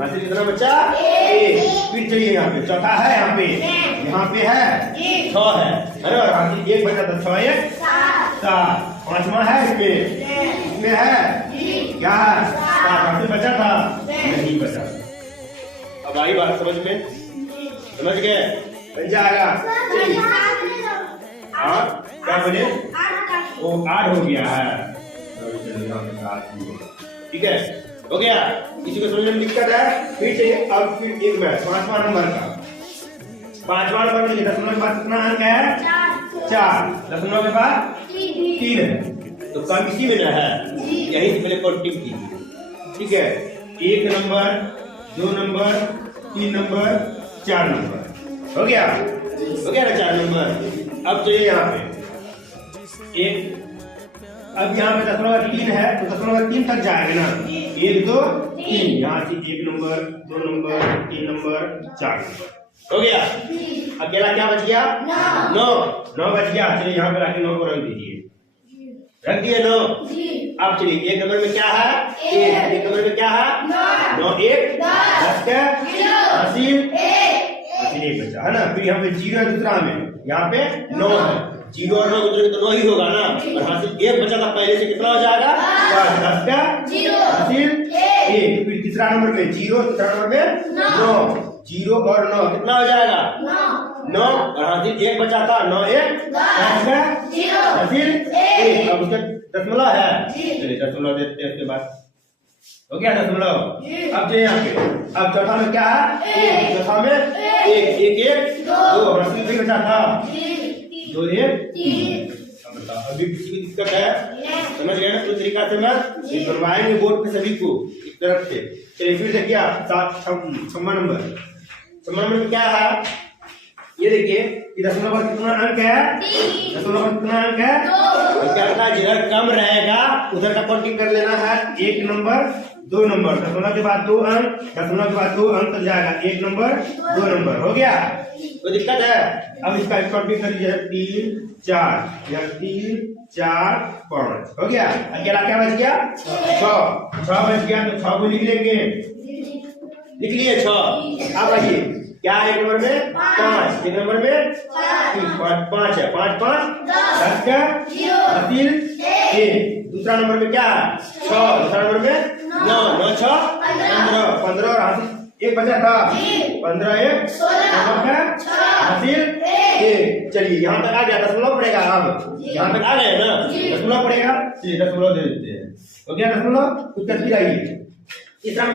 हासिल कितना बच्चा? एक। फिर चलिए यहाँ पे चौथा है, यहाँ पे है 6 है अरे हासिल एक बचा था 6 1 7। पांचवा है इसमें है क्या है? 7। हासिल बचा था नहीं बचा। अब आई बात समझ में? समझ गए? बन जाएगा। क्या बोले? वो 8 हो गया है। ठीक है, हो गया। किसी को समझने में दिक्कत है? फिर चाहिए अब फिर एक बार 5वां नंबर का 5वां नंबर में दशमलव के बाद कितना अंक है? 4। दशमलव के बाद 3 है तो कम इसी में ना है, यही से पहले काउंटिंग कीजिए। ठीक है, 1 नंबर 2 नंबर 3 नंबर 4 नंबर हो गया ना 4 नंबर। अब चाहिए यहाँ पे एक, अब यहाँ पे दशमलव 3 है तो दशमलव 3 तक जाएगा ना, 1 2 3, यहाँ से 1 नंबर 2 नंबर 3 नंबर 4 नंबर हो गया। अकेला क्या बच गया? 9 बच गया। चलिए यहाँ पे रख 9 को रख दीजिए, रख दिए 9। अब चलिए 1 नंबर में क्या है? 1 नंबर में क्या है? 9 1 10 का हासिल 1 बचा है ना। फिर यहाँ पे 0 है दूसरा में, यहाँ पे 9 है, 0 और 9 तो 9 ही होगा ना, और हासिल 1 बचा था पहले से, कितना हो जाएगा? 10 का हासिल 1। फिर तीसरा नंबर में 0, तीसरा नंबर में 9, 0 और 9 कितना हो जाएगा? 9 और हासिल 1 बचा था, 9 1 10 का हासिल 1। अब उसका दशमलव है, चलिए दशमलव देते हैं उसके बाद हो गया दशमलव। अब यहाँ पे अब चौथा में क्या है? चौथा में 1 1 1 2 हासिल 2 बचा था, 2 1 3। अब बताओ अभी किसी को दिक्कत है? समझ गए ना? तो तरीका से मैं बनवाएंगे बोर्ड पे सभी को एक तरफ से। चलिए फिर देखिए 6वां नंबर में क्या है? ये देखिए कि दशमलव पर कितना अंक है? दशमलव पर कितना अंक है? तो क्या था, जिधर कम रहेगा उधर का काउंटिंग कर लेना है। 1 नंबर 2 नंबर, दशमलव के बाद 2 अंक, दशमलव के बाद 2 अंक तक जाएगा, 1 नंबर 2 नंबर हो गया। तो दिक्कत है? अब इसका काउंटिंग कर लीजिए 3 4 या 3 4 5 हो गया। अकेला क्या बच गया? 6 बच गया तो 6 को लिख लेंगे, लिख लिए 6। अब आइए क्या 1 नंबर में 5, 1 नंबर में 5 है, 5 5 10 का हासिल 1। दूसरा नंबर में क्या है? 6, दूसरा नंबर में 9 9 6 15 और हासिल 1 बचा था, 15 1 16 का हासिल 1। चलिए यहाँ तक आ गया, दशमलव पड़ेगा। अब यहाँ तक आ गए ना, दशमलव पड़ेगा। चलिए दशमलव दे देते हैं, हो गया दशमलव। कुछ कर आइए तीसरा